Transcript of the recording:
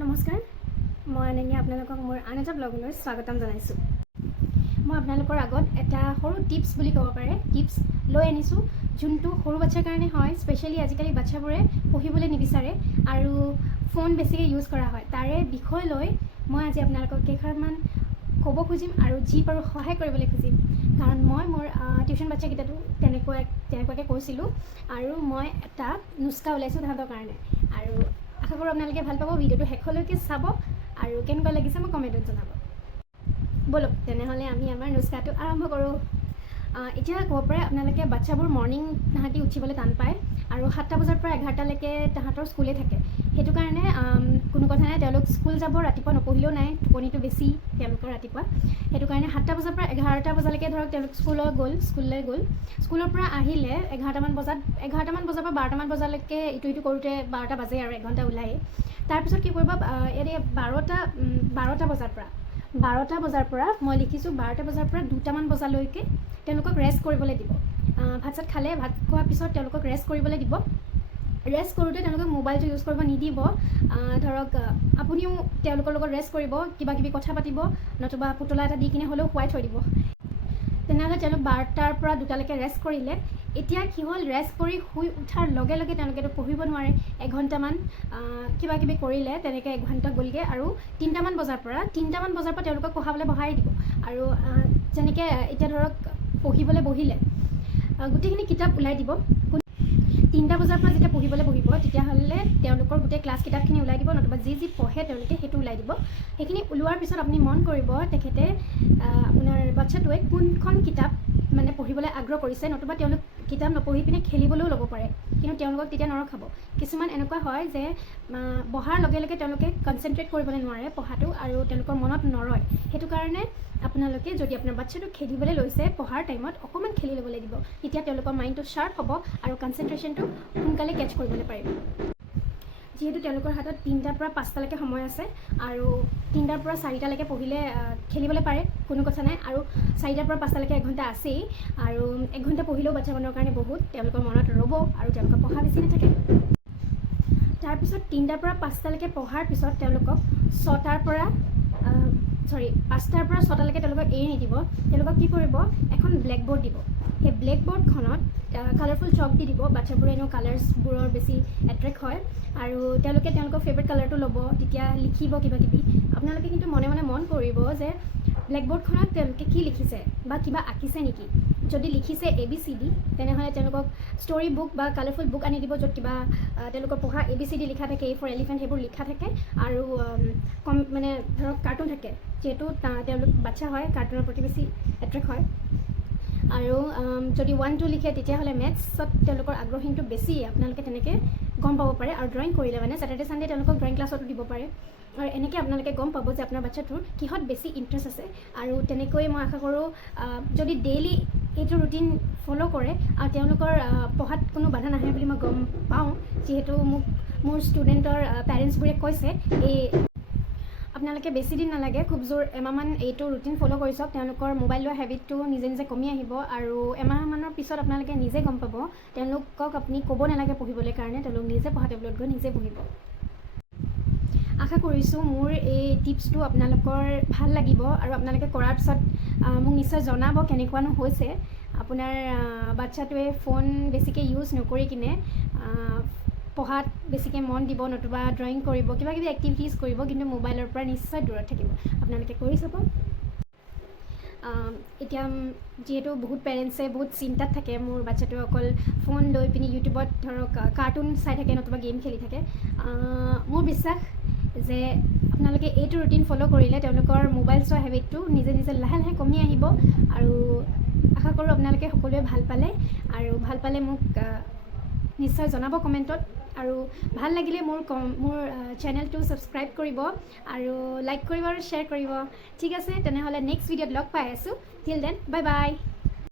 নমস্কাৰ, মই অনন্যা আপোনালোকক মোৰ আন এটা ব্লগলৈ স্বাগতম জনাইছোঁ। মই আপোনালোকৰ আগত এটা সৰু টিপছ বুলি ক'ব পাৰে টিপছ লৈ আনিছোঁ, যোনটো সৰু বাচ্ছাৰ কাৰণে হয়। স্পেচিয়েলি আজিকালি বাচ্ছাবোৰে পঢ়িবলৈ নিবিচাৰে আৰু ফোন বেছিকৈ ইউজ কৰা হয়। তাৰে বিষয় লৈ মই আজি আপোনালোকক কেইষাৰমান ক'ব খুজিম আৰু যি পাৰোঁ সহায় কৰিবলৈ খুজিম, কাৰণ মই মোৰ টিউশ্যন বাচ্ছাকেইটাতো তেনেকুৱাকৈ কৈছিলোঁ আৰু মই এটা নুস্কা ওলাইছোঁ তাহাঁতৰ কাৰণে। আৰু আশা কৰোঁ আপোনালোকে ভাল পাব। ভিডিঅ'টো শেষলৈকে চাব আৰু কেনেকুৱা লাগিছে মোক কমেণ্টত জনাব। ব'লক তেনেহ'লে আমি আমাৰ নুস্কাটো আৰম্ভ কৰোঁ। এতিয়া ক'ব পাৰে আপোনালোকে বাচ্ছাবোৰ মৰ্ণিং তাহাঁতি উঠিবলৈ টান পায় আৰু 7টা বজাৰ পৰা 11টালৈকে তাহাঁতৰ স্কুলেই থাকে। সেইটো কাৰণে কোনো কথা নাই, তেওঁলোক স্কুল যাব, ৰাতিপুৱা নপঢ়িলেও নাই, টোপনিটো বেছি তেওঁলোকৰ ৰাতিপুৱা। সেইটো কাৰণে 7টা বজাৰ পৰা 11টা বজালৈকে ধৰক তেওঁলোক স্কুললৈ গ'ল। স্কুলৰ পৰা আহিলে 11টামান বজাৰ পৰা 12টামান বজালৈকে ইটো কৰোঁতে 12টা বাজে আৰু 1 ঘণ্টা ওলায়ে। তাৰপিছত কি কৰিব, ইয়াতে 12টা বজাৰ পৰা মই লিখিছোঁ 12টা বজাৰ পৰা 2টামান বজালৈকে তেওঁলোকক ৰেষ্ট কৰিবলৈ দিব। ভাত চাত খালে, ভাত খোৱাৰ পিছত তেওঁলোকক ৰেষ্ট কৰিবলৈ দিব। ৰেষ্ট কৰোঁতে তেওঁলোকক মোবাইলটো ইউজ কৰিব নিদিব। ধৰক আপুনিও তেওঁলোকৰ লগত ৰেষ্ট কৰিব, কিবা কিবি কথা পাতিব, নতুবা পুতলা এটা দি কিনে হ'লেও শুৱাই থৈ দিব। তেনেহ'লে তেওঁলোক 12টাৰ পৰা 2টালৈকে ৰেষ্ট কৰিলে। এতিয়া কি হ'ল, ৰেষ্ট কৰি শুই উঠাৰ লগে লগে তেওঁলোকেতো পঢ়িব নোৱাৰে। 1 ঘণ্টামান কিবা কিবি কৰিলে, তেনেকৈ 1 ঘণ্টা গ'লগৈ আৰু 3টামান বজাৰ পৰা তেওঁলোকক পঢ়াবলৈ বহাই দিব। আৰু যেনেকৈ এতিয়া ধৰক পঢ়িবলৈ বহিলে গোটেইখিনি কিতাপ ওলাই দিব। 3টা বজাৰ পৰা যেতিয়া পঢ়িবলৈ বহিব তেতিয়াহ'লে তেওঁলোকৰ গোটেই ক্লাছ কিতাপখিনি ওলাই দিব, নতুবা যি পঢ়ে তেওঁলোকে সেইটো ওলাই দিব। সেইখিনি ওলোৱাৰ পিছত আপুনি মন কৰিব তেখেতে আপোনাৰ বাচ্ছাটোৱে কোনখন কিতাপ মানে পঢ়িবলৈ আগ্ৰহ কৰিছে, নতুবা তেওঁলোক কিতাপ নপঢ়ি পিনে খেলিবলৈও ল'ব পাৰে, কিন্তু তেওঁলোকক তেতিয়া নৰখাব। কিছুমান এনেকুৱা হয় যে বহাৰ লগে লগে তেওঁলোকে কনচেনট্ৰেট কৰিবলৈ নোৱাৰে পঢ়াটো আৰু তেওঁলোকৰ মনত নৰয়। সেইটো কাৰণে আপোনালোকে যদি আপোনাৰ বাচ্ছাটো খেলিবলৈ লৈছে পঢ়াৰ টাইমত অকণমান খেলি ল'বলৈ দিব, তেতিয়া তেওঁলোকৰ মাইণ্ডটো শ্বাৰ্প হ'ব আৰু কনচেনট্ৰেশ্যনটো সোনকালে কেটচ কৰিবলৈ পাৰিব। যিহেতু তেওঁলোকৰ হাতত 3টাৰ পৰা 5টালৈকে সময় আছে আৰু 3টাৰ পৰা 4টালৈকে পঢ়িলে খেলিবলৈ পাৰে, কোনো কথা নাই। আৰু 4টাৰ পৰা 5টালৈকে 1 ঘণ্টা আছেই, আৰু 1 ঘণ্টা পঢ়িলেও বাচ্ছামানৰ কাৰণে বহুত, তেওঁলোকৰ মনত ৰ'ব আৰু তেওঁলোকৰ পঢ়া বেছি নাথাকে। তাৰপিছত 3টাৰ পৰা 5টালৈকে পঢ়াৰ পিছত তেওঁলোকক 5টাৰ পৰা 6টালৈকে তেওঁলোকক এৰি নিদিব। তেওঁলোকক কি কৰিব, এখন ব্লেকবৰ্ড দিব। সেই ব্লেকবৰ্ডখনত কালাৰফুল চক দি দিব। বাচ্ছাবোৰে এনেও কালাৰ্ছবোৰৰ বেছি এট্ৰেক্ট হয় আৰু তেওঁলোকে তেওঁলোকৰ ফেভৰেট কালাৰটো ল'ব, তেতিয়া লিখিব কিবা কিবি। আপোনালোকে কিন্তু মনে মন কৰিব যে ব্লেকবৰ্ডখনত তেওঁলোকে কি লিখিছে বা কিবা আঁকিছে নেকি। যদি লিখিছে ABCD, তেনেহ'লে তেওঁলোকক ষ্টৰী বুক বা কালাৰফুল বুক আনি দিব, য'ত কিবা তেওঁলোকৰ পঢ়া ABCD লিখা থাকে, A for এলিফেণ্ট সেইবোৰ লিখা থাকে। আৰু মানে ধৰক কাৰ্টুন থাকে, যিহেতু তেওঁলোক বাচ্ছা হয়, কাৰ্টুনৰ প্ৰতি বেছি এট্ৰেক্ট হয়। আৰু যদি 1 2 লিখে তেতিয়াহ'লে মেথছত তেওঁলোকৰ আগ্ৰহীটো বেছি, আপোনালোকে তেনেকৈ গম পাব পাৰে। আৰু ড্ৰয়িং কৰিলে মানে ছেটাৰডে ছানডে তেওঁলোকক ড্ৰয়িং ক্লাছতো দিব পাৰে। আৰু এনেকৈ আপোনালোকে গম পাব যে আপোনাৰ বাচ্ছাটোৰ কিহত বেছি ইণ্টাৰেষ্ট আছে। আৰু তেনেকৈ মই আশা কৰোঁ যদি ডেইলি এইটো ৰুটিন ফ'ল' কৰে আৰু তেওঁলোকৰ পঢ়াত কোনো বাধা নাহে বুলি মই গম পাওঁ, যিহেতু মোক মোৰ ষ্টুডেণ্টৰ পেৰেণ্টছবোৰে কৈছে। আপোনালোকে বেছি দিন নালাগে, খুব জোৰ এমাহমান এইটো ৰুটিন ফ'ল' কৰি চাওক, তেওঁলোকৰ মোবাইল লোৱা হেবিটটো নিজে কমি আহিব। আৰু এমাহমানৰ পিছত আপোনালোকে নিজে গম পাব, তেওঁলোকক আপুনি ক'ব নালাগে পঢ়িবলৈ কাৰণে, তেওঁলোক নিজে পঢ়া টেবুলত গৈ নিজে পঢ়িব। আশা কৰিছোঁ মোৰ এই টিপছটো আপোনালোকৰ ভাল লাগিব আৰু আপোনালোকে কৰাৰ পিছত মোক নিশ্চয় জনাব কেনেকুৱানো হৈছে। আপোনাৰ বাচ্ছাটোৱে ফোন বেছিকৈ ইউজ নকৰি কিনে পঢ়াত বেছিকৈ মন দিব, নতুবা ড্ৰয়িং কৰিব, কিবা কিবি এক্টিভিটিজ কৰিব, কিন্তু মোবাইলৰ পৰা নিশ্চয় দূৰত থাকিব। আপোনালোকে কৰি চাব। এতিয়া যিহেতু বহুত পেৰেণ্টছে বহুত চিন্তাত থাকে, মোৰ বাচ্ছাটোৱে অকল ফোন লৈ পিনি ইউটিউবত ধৰক কাৰ্টুন চাই থাকে, নতুবা গেম খেলি থাকে। মোৰ বিশ্বাস যে আপোনালোকে এইটো ৰুটিন ফ'ল' কৰিলে তেওঁলোকৰ মোবাইল চোৱা হেবিটটো নিজে লাহে লাহে কমি আহিব। আৰু আশা কৰোঁ আপোনালোকে সকলোৱে ভাল পালে, আৰু ভাল পালে মোক নিশ্চয় জনাব কমেণ্টত। আৰু ভাল লাগিলে মোৰ চেনেলটো ছাবস্ক্ৰাইব কৰিব আৰু লাইক কৰিব আৰু শ্বেয়াৰ কৰিব। ঠিক আছে, তেনেহ'লে নেক্সট ভিডিঅ'ত লগ পাই আছোঁ। Till then, bye bye.